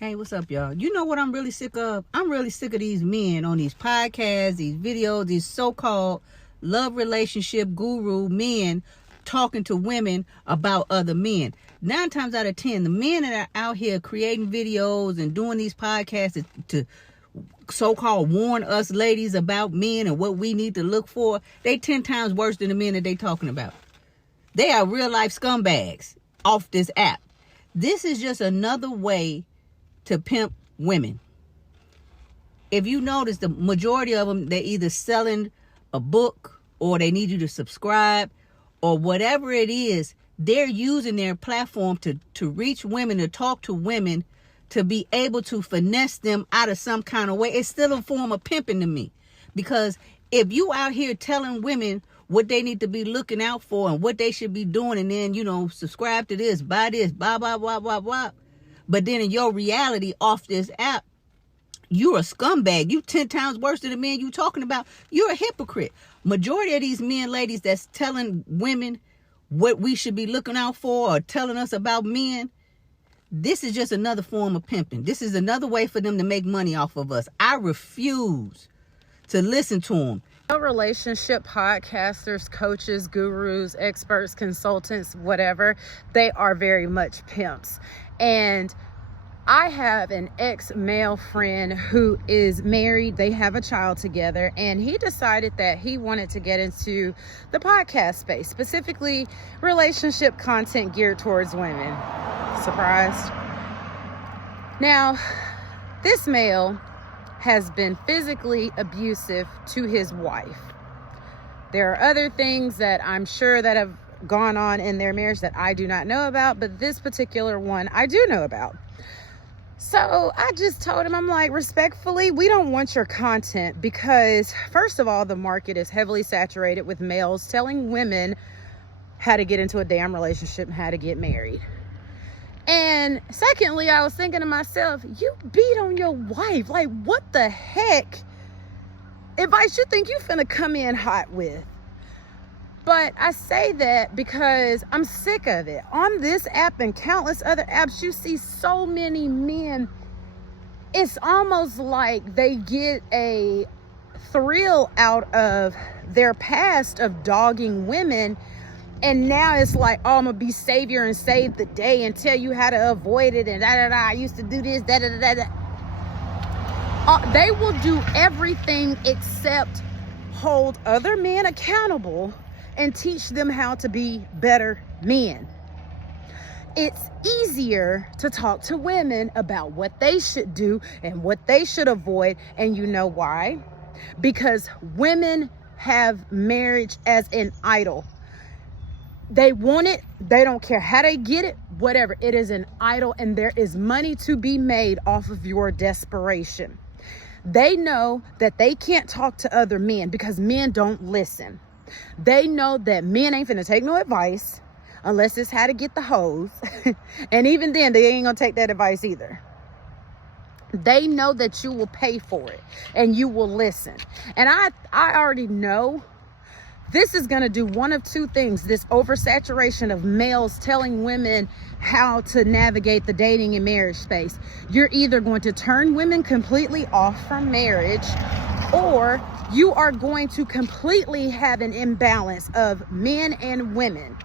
Hey, what's up, y'all? You know what I'm really sick of? I'm really sick of these men on these podcasts, these videos, these so-called love relationship guru men talking to women about other men. 9 times out of 10, the men that are out here creating videos and doing these podcasts to so-called warn us ladies about men and what we need to look for, they 10 times worse than the men that they talking about. They are real life scumbags off this app. This is just another way to pimp women. If you notice, the majority of them, they're either selling a book or they need you to subscribe or whatever it is. They're using their platform to reach women, to talk to women, to be able to finesse them out of some kind of way. It's still a form of pimping to me, because if you out here telling women what they need to be looking out for and what they should be doing, and then, subscribe to this, buy this, blah, blah, blah, blah, blah. But then in your reality off this app, you're a scumbag. You 10 times worse than the men you talking about. You're a hypocrite. Majority of these men, ladies, that's telling women what we should be looking out for or telling us about men, this is just another form of pimping. This is another way for them to make money off of us. I refuse to listen to them. Relationship podcasters, coaches, gurus, experts, consultants, whatever, they are very much pimps. And I have an ex-male friend who is married. They have a child together, and he decided that he wanted to get into the podcast space, specifically relationship content geared towards women. Surprised? Now, this male has been physically abusive to his wife. There are other things that I'm sure that have gone on in their marriage that I do not know about, but this particular one I do know about. So I just told him, I'm like, respectfully, we don't want your content, because first of all, the market is heavily saturated with males telling women how to get into a damn relationship and how to get married. And secondly, I was thinking to myself, you beat on your wife. Like, what the heck advice you think you finna come in hot with? But I say that because I'm sick of it. On this app and countless other apps, you see so many men. It's almost like they get a thrill out of their past of dogging women. And now it's like, oh, I'm going to be savior and save the day and tell you how to avoid it. And da-da-da, I used to do this, da-da-da-da. They will do everything except hold other men accountable and teach them how to be better men. It's easier to talk to women about what they should do and what they should avoid. And you know why? Because women have marriage as an idol. They want it. They don't care how they get it, whatever. It is an idol, and there is money to be made off of your desperation. They know that they can't talk to other men because men don't listen. They know that men ain't finna take no advice unless it's how to get the hose. And even then, they ain't gonna take that advice either. They know that you will pay for it and you will listen. And I already know this is going to do one of two things. This oversaturation of males telling women how to navigate the dating and marriage space. You're either going to turn women completely off from marriage, or you are going to completely have an imbalance of men and women.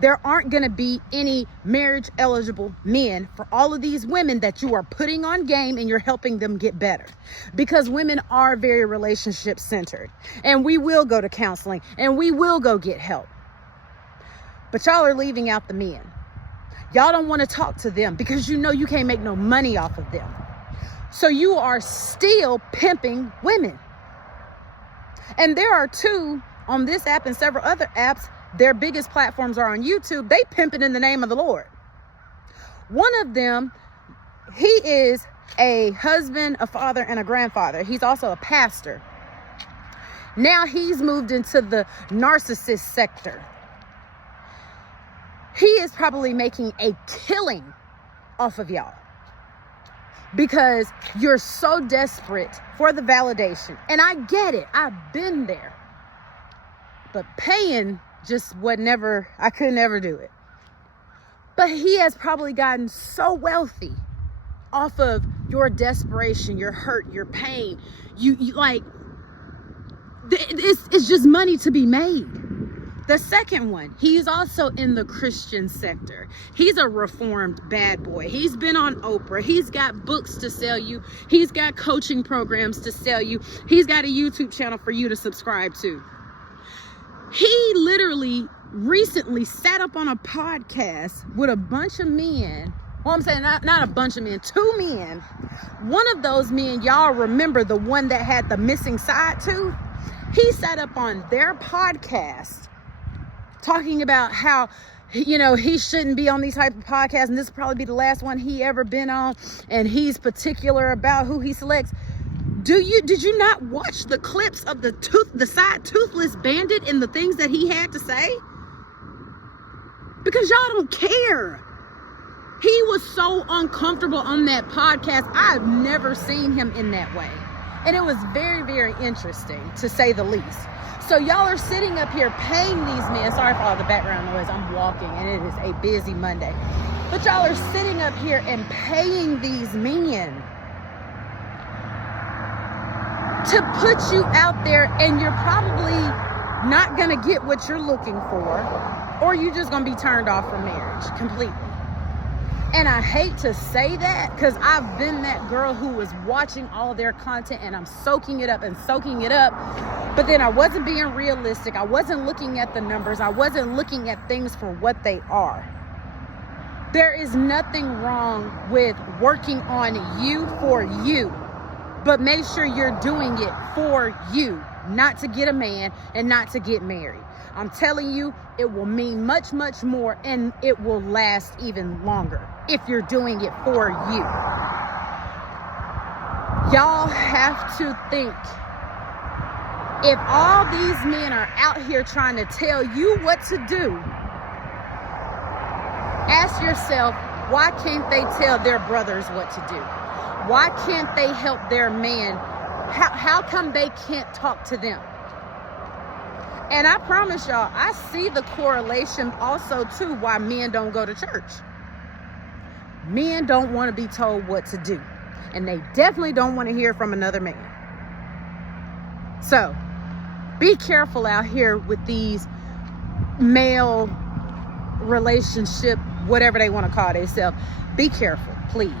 There aren't going to be any marriage eligible men for all of these women that you are putting on game and you're helping them get better, because women are very relationship centered, and we will go to counseling and we will go get help. But y'all are leaving out the men. Y'all don't want to talk to them because you know you can't make no money off of them. So you are still pimping women. And there are two on this app and several other apps. Their biggest platforms are on YouTube. They pimping in the name of the Lord. One of them, he is a husband, a father, and a grandfather. He's also a pastor. Now he's moved into the narcissist sector. He is probably making a killing off of y'all because you're so desperate for the validation. And I get it. I've been there. But paying just I could never do it. But he has probably gotten so wealthy off of your desperation, your hurt, your pain. You like, it's just money to be made. The second one, he's also in the Christian sector. He's a reformed bad boy. He's been on Oprah. He's got books to sell you. He's got coaching programs to sell you. He's got a YouTube channel for you to subscribe to. He literally recently sat up on a podcast with a bunch of men. Well, I'm saying not a bunch of men, 2 men. One of those men, y'all remember the one that had the missing side tooth? He sat up on their podcast talking about how, you know, he shouldn't be on these type of podcasts, and this will probably be the last one he ever been on, and he's particular about who he selects. Did you not watch the clips of the side toothless bandit and the things that he had to say? Because y'all don't care. He was so uncomfortable on that podcast. I've never seen him in that way. And it was very, very interesting, to say the least. So y'all are sitting up here paying these men. Sorry for all the background noise. I'm walking and it is a busy Monday. But y'all are sitting up here and paying these men to put you out there, and you're probably not going to get what you're looking for, or you're just going to be turned off from marriage completely. And I hate to say that, because I've been that girl who was watching all their content and I'm soaking it up and soaking it up. But then I wasn't being realistic. I wasn't looking at the numbers. I wasn't looking at things for what they are. There is nothing wrong with working on you for you, but make sure you're doing it for you, not to get a man and not to get married. I'm telling you, it will mean much, much more, and it will last even longer if you're doing it for you. Y'all have to think, if all these men are out here trying to tell you what to do, ask yourself, why can't they tell their brothers what to do? Why can't they help their man? How come they can't talk to them? And I promise y'all, I see the correlation also too why men don't go to church. Men don't want to be told what to do. And they definitely don't want to hear from another man. So, be careful out here with these male relationship, whatever they want to call themselves. Be careful, please.